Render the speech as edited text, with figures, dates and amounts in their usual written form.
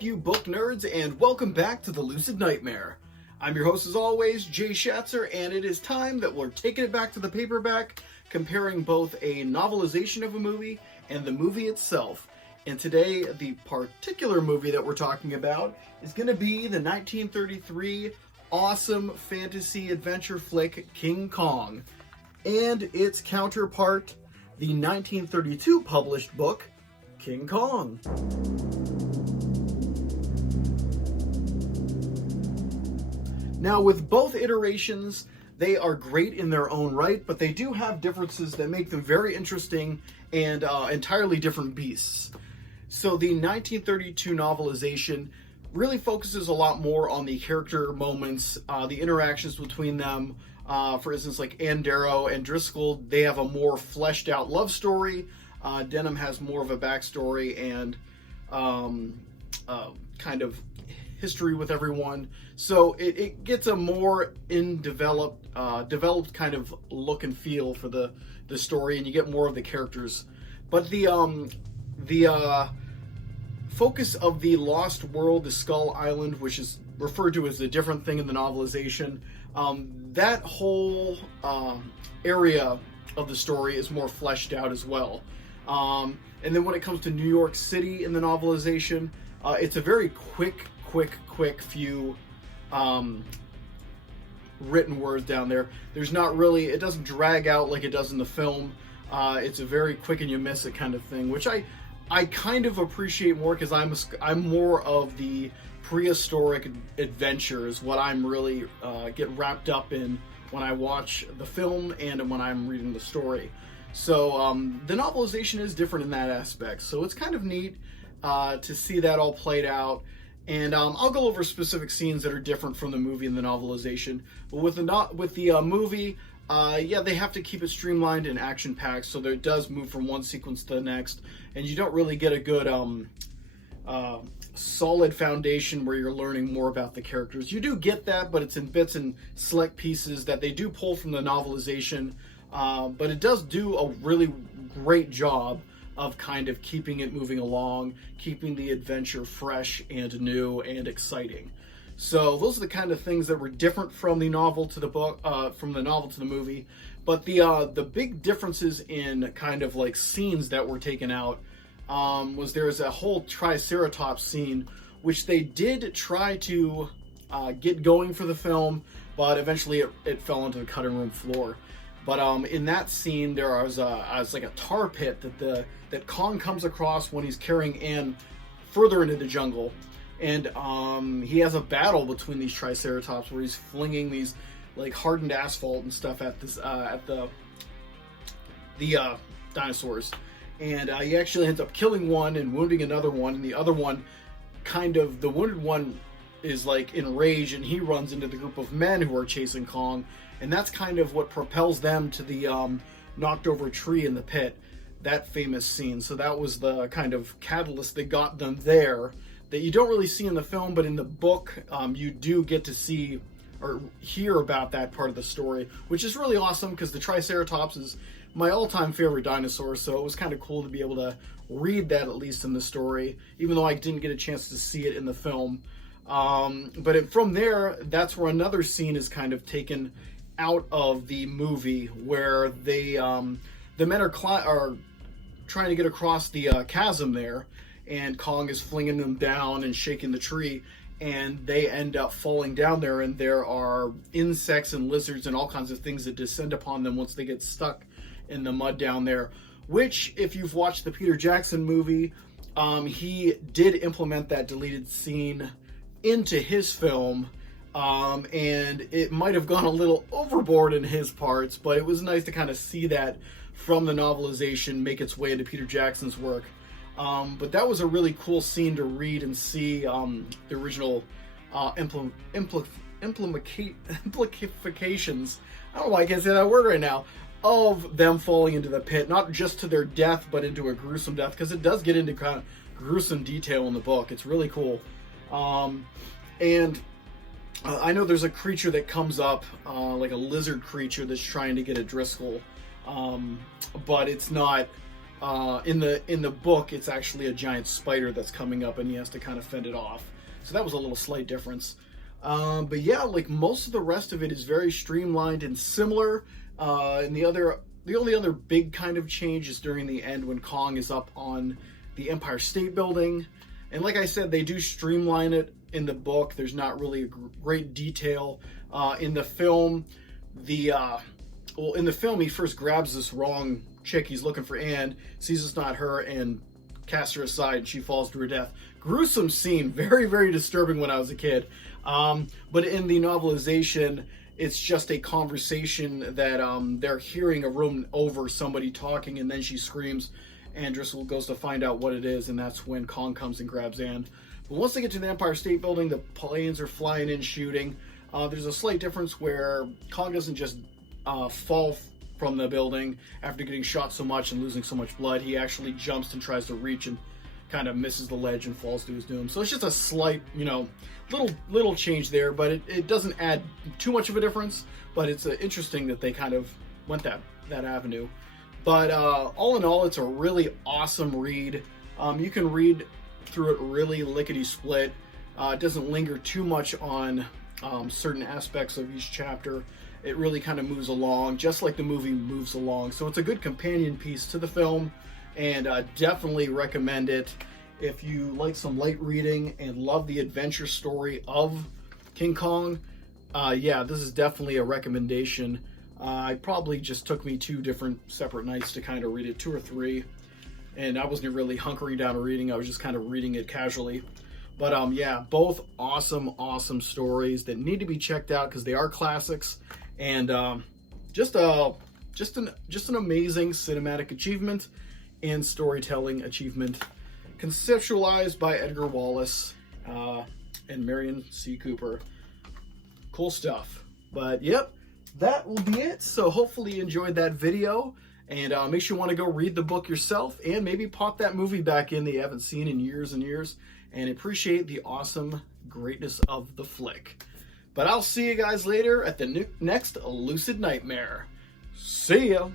up, you book nerds, and welcome back to the Lucid Nightmare. I'm your host, as always, Jay Schatzer, and it is time that we're taking it back to the paperback, comparing both a novelization of a movie and the movie itself. And today, the particular movie that we're talking about is going to be the 1933 awesome fantasy adventure flick King Kong, and its counterpart, the 1932 published book, King Kong. Now, with both iterations, they are great in their own right, but they do have differences that make them very interesting and entirely different beasts. So the 1932 novelization really focuses a lot more on the character moments, the interactions between them. For instance, like Ann Darrow and Driscoll, they have a more fleshed out love story. Denham has more of a backstory and kind of history with everyone. So it gets a more developed kind of look and feel for the story, and you get more of the characters. But the focus of the Lost World, the Skull Island, which is referred to as a different thing in the novelization, that whole area of the story is more fleshed out as well. And then when it comes to New York City in the novelization, it's a very quick few written words down there. There's not really, it doesn't drag out like it does in the film. It's a very quick and you miss it kind of thing, which I kind of appreciate more, because I'm more of the prehistoric adventures, what I'm really get wrapped up in when I watch the film and when I'm reading the story. So the novelization is different in that aspect, so it's kind of neat to see that all played out. And I'll go over specific scenes that are different from the movie and the novelization. But with the movie, yeah, they have to keep it streamlined and action-packed, so that it does move from one sequence to the next, and you don't really get a good solid foundation where you're learning more about the characters. You do get that, but it's in bits and select pieces that they do pull from the novelization, but it does do a really great job of kind of keeping it moving along, keeping the adventure fresh and new and exciting. So those are the kind of things that were different from the novel to the book, from the novel to the movie. But the big differences in kind of like scenes that were taken out was there's a whole Triceratops scene, which they did try to get going for the film, but eventually it fell into the cutting room floor. But in that scene, there was like a tar pit that Kong comes across when he's carrying Ann further into the jungle, and he has a battle between these Triceratops where he's flinging these like hardened asphalt and stuff at the dinosaurs, and he actually ends up killing one and wounding another one, and the other one, the wounded one, is like enraged, and he runs into the group of men who are chasing Kong. And that's kind of what propels them to the knocked over tree in the pit, that famous scene. So that was the kind of catalyst that got them there, that you don't really see in the film, but in the book you do get to see or hear about that part of the story, which is really awesome, because the Triceratops is my all-time favorite dinosaur, so it was kind of cool to be able to read that at least in the story, even though I didn't get a chance to see it in the film. But from there, that's where another scene is kind of taken out of the movie, where the men are trying to get across the chasm there, and Kong is flinging them down and shaking the tree, and they end up falling down there, and there are insects and lizards and all kinds of things that descend upon them once they get stuck in the mud down there, which, if you've watched the Peter Jackson movie, he did implement that deleted scene into his film. And it might have gone a little overboard in his parts, but it was nice to kind of see that from the novelization make its way into Peter Jackson's work. But that was a really cool scene to read and see the original implications. I don't know why I can't say that word right now, of them falling into the pit, not just to their death, but into a gruesome death, because it does get into kind of gruesome detail in the book. It's really cool. I know there's a creature that comes up, like a lizard creature that's trying to get at Driscoll, but it's not In the book, it's actually a giant spider that's coming up, and he has to kind of fend it off. So that was a little slight difference. But yeah, like most of the rest of it is very streamlined and similar. And the only other big kind of change is during the end when Kong is up on the Empire State Building. And like I said, they do streamline it in the book. There's not really a great detail. In the film, in the film, he first grabs this wrong chick. He's looking for Anne, sees it's not her, and casts her aside, and she falls to her death. Gruesome scene, very, very disturbing when I was a kid. But in the novelization, it's just a conversation that they're hearing a room over, somebody talking, and then she screams, and Driscoll goes to find out what it is, and that's when Kong comes and grabs Anne. But once they get to the Empire State Building, the planes are flying in, shooting. There's a slight difference where Kong doesn't just fall from the building after getting shot so much and losing so much blood. He actually jumps and tries to reach and kind of misses the ledge and falls to his doom. So it's just a slight, little change there, but it doesn't add too much of a difference. But it's interesting that they kind of went that avenue. But all in all, it's a really awesome read. You can read through it really lickety-split. It doesn't linger too much on certain aspects of each chapter. It really kind of moves along, just like the movie moves along. So it's a good companion piece to the film, and definitely recommend it. If you like some light reading and love the adventure story of King Kong, yeah, this is definitely a recommendation. It probably just took me 2 different separate nights to kind of read it, 2 or 3. And I wasn't really hunkering down reading. I was just kind of reading it casually. But yeah, both awesome stories that need to be checked out because they are classics. And just an amazing cinematic achievement and storytelling achievement, conceptualized by Edgar Wallace and Marion C. Cooper. Cool stuff. But yep, that will be it. So hopefully you enjoyed that video, and make sure you want to go read the book yourself, and maybe pop that movie back in that you haven't seen in years and years, and appreciate the awesome greatness of the flick. But I'll see you guys later at the next Lucid Nightmare. See ya!